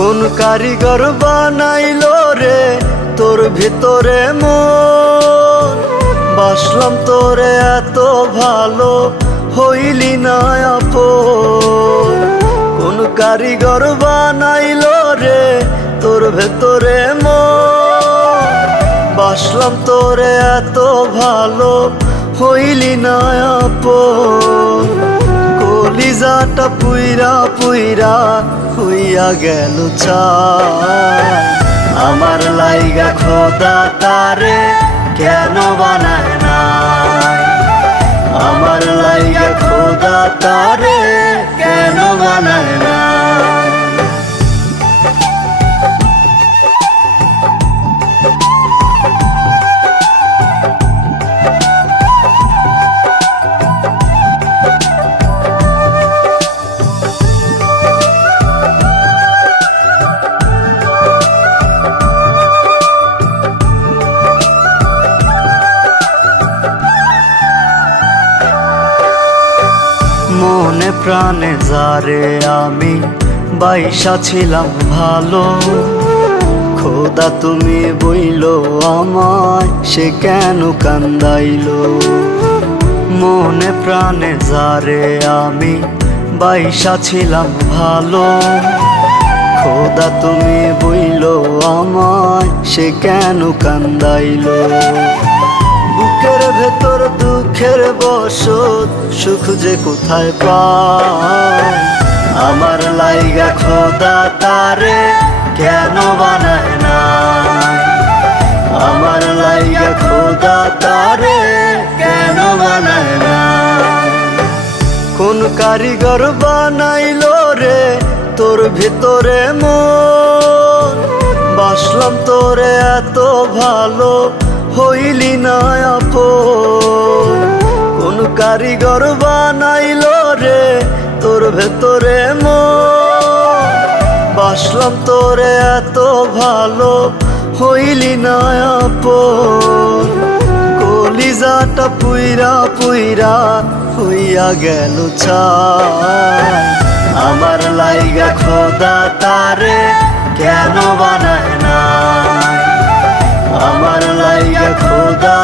কোন কারিগর বানাইলো রে তোর ভিতরে মন, বাসলাম তোরে এত ভালো হইলি না আপন। কোন কারিগর বানাইলো রে তোর ভেতরে মন, বাসলাম তোরে এত ভালো হইলি না আপন। কলিজাটা পুইরা পুইরা হইয়া গেল চাই, আমার লাইগা খোদা তারে কেন বানায় নাই, আমার লাইগা খোদা তারে কেন বানায় নাই। মনে প্রাণে যারে আমি বাইসা ছিলাম ভালো, খোদা তুমি বইলো আমায় সে কেন কান্দাইলো। মনে প্রাণে যারে আমি বাইসা ছিলাম ভালো, খোদা তুমি বইলো আমায় সে কেন কান্দাইলো। বুকের ভেতর দুঃখের বসত সুখ যে কোথায় পাই, আমার লাইগা খোদা তারে কেন বানায় নাই, আমার লাইগা খোদা তারে কেন বানায় নাই। কোন কারিগর বানাইলো রে তোর ভিতরে মন, বাসলাম তোরে এত ভালো হইলি না আপন। কোন কারিগর বানাইলো রে তোর ভেতরে মন, বাসলাম তোরে এত ভালো হইলি না আপন। কলিজাটা পুইরা পুইরা হইয়া গেল চাই, আমার লাইগা খোদা তারে কেন বানায় নাই, আমার লাইগা খোদা